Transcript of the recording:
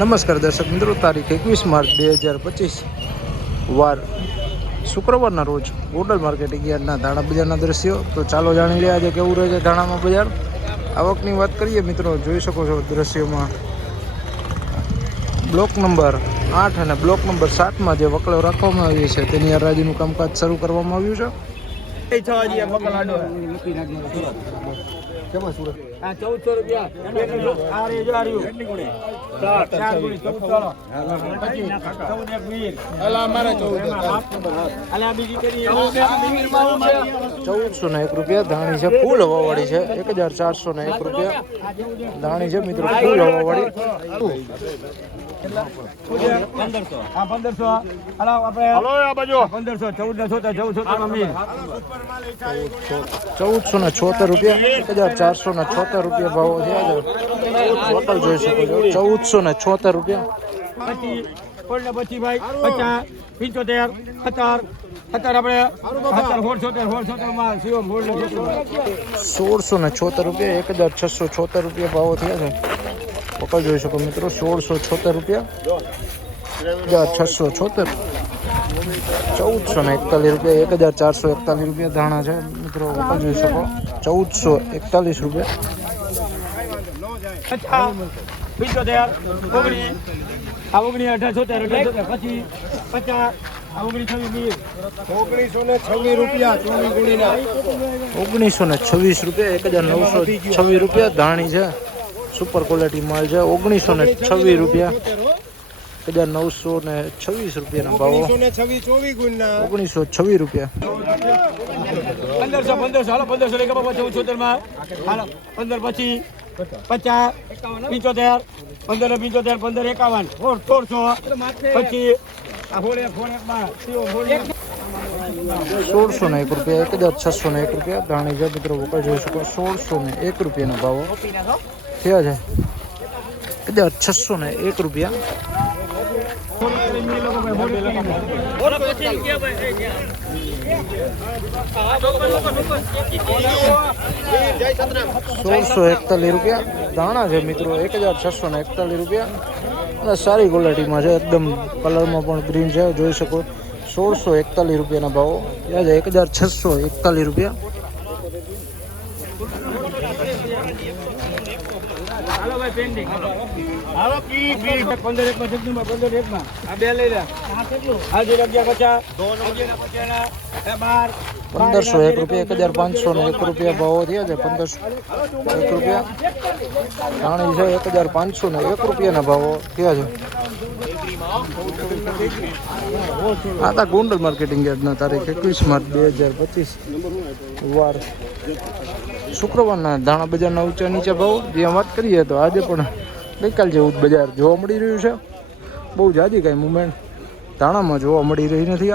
નમસ્કાર દર્શક મિત્રો, તારીખ 21 માર્ચ 2025 વાર શુક્રવારના રોજ ગોંડલ માર્કેટિંગ યાર્ડના ધાણા બજારના દ્રશ્યો. તો ચાલો જાણી લઈએ આજે કેવું રહે છે ધાણામાં બજાર. આવકની વાત કરીએ મિત્રો, જોઈ શકો છો દ્રશ્યોમાં બ્લોક નંબર 8 અને બ્લોક નંબર 7માં જે વકલો રાખવામાં આવી છે તેની હરાજીનું કામકાજ શરૂ કરવામાં આવ્યું છે. કેમાં સુરત 1400 રૂપિયા ધાણી છે ફૂલ હવાવાળી છે. 1401 રૂપિયા ધાણી છે મિત્રો, ફૂલ હવાવાળી. 1476 રૂપિયા 1476 રૂપિયા ભાવ થયા છે. ટોટલ જોઈ શકો છો 1476 રૂપિયા. 1676 રૂપિયા 1676 રૂપિયા ભાવ થયા છે. ટોટલ જોઈ શકો મિત્રો 1676 રૂપિયા 1676 1441 રૂપિયા 1441 રૂપિયા ધાણા છે મિત્રો. વકલ જોઈ શકો 1441 રૂપિયા. 1926 રૂપિયા 1926 રૂપિયા ધાણી છે. સુપર ક્વોલિટી માલ છે. 1926 રૂપિયા 1926 રૂપિયાના ભાવ. 1926 રૂપિયા 15 પછી 50 75 15 51 પછી 1601 રૂપિયા 1601 રૂપિયા ધાણી છે મિત્રો. વકલ જોઈ શકો 1601 રૂપિયાના ભાવો થયા છે. 1601 રૂપિયા. 1641 રૂપિયા ધાણા છે મિત્રો. 1641 રૂપિયા અને સારી ક્વોલિટીમાં છે, એકદમ કલરમાં પણ ગ્રીન છે, જોઈ શકો. 1641 રૂપિયાના ભાવો થયા છે. 1641 રૂપિયા. ₹1501 1501 રૂપિયા ભાવો થયા છે. 1501 રૂપિયા ધાણી છે. 1501 રૂપિયાના ભાવો થયા છે. આ તા ગોંડલ માર્કેટિંગ યાર્ડના તારીખ 21 માર્ચ 2025 વાર શુક્રવારના ધાણા બજારના ઊંચા નીચા ભાવ જ્યાં વાત કરીએ તો આજે પણ ગઈકાલ જેવું જ બજાર જોવા મળી રહ્યું છે. બહુ જાજી કાંઈ મુવમેન્ટ ધાણામાં જોવા મળી રહી નથી.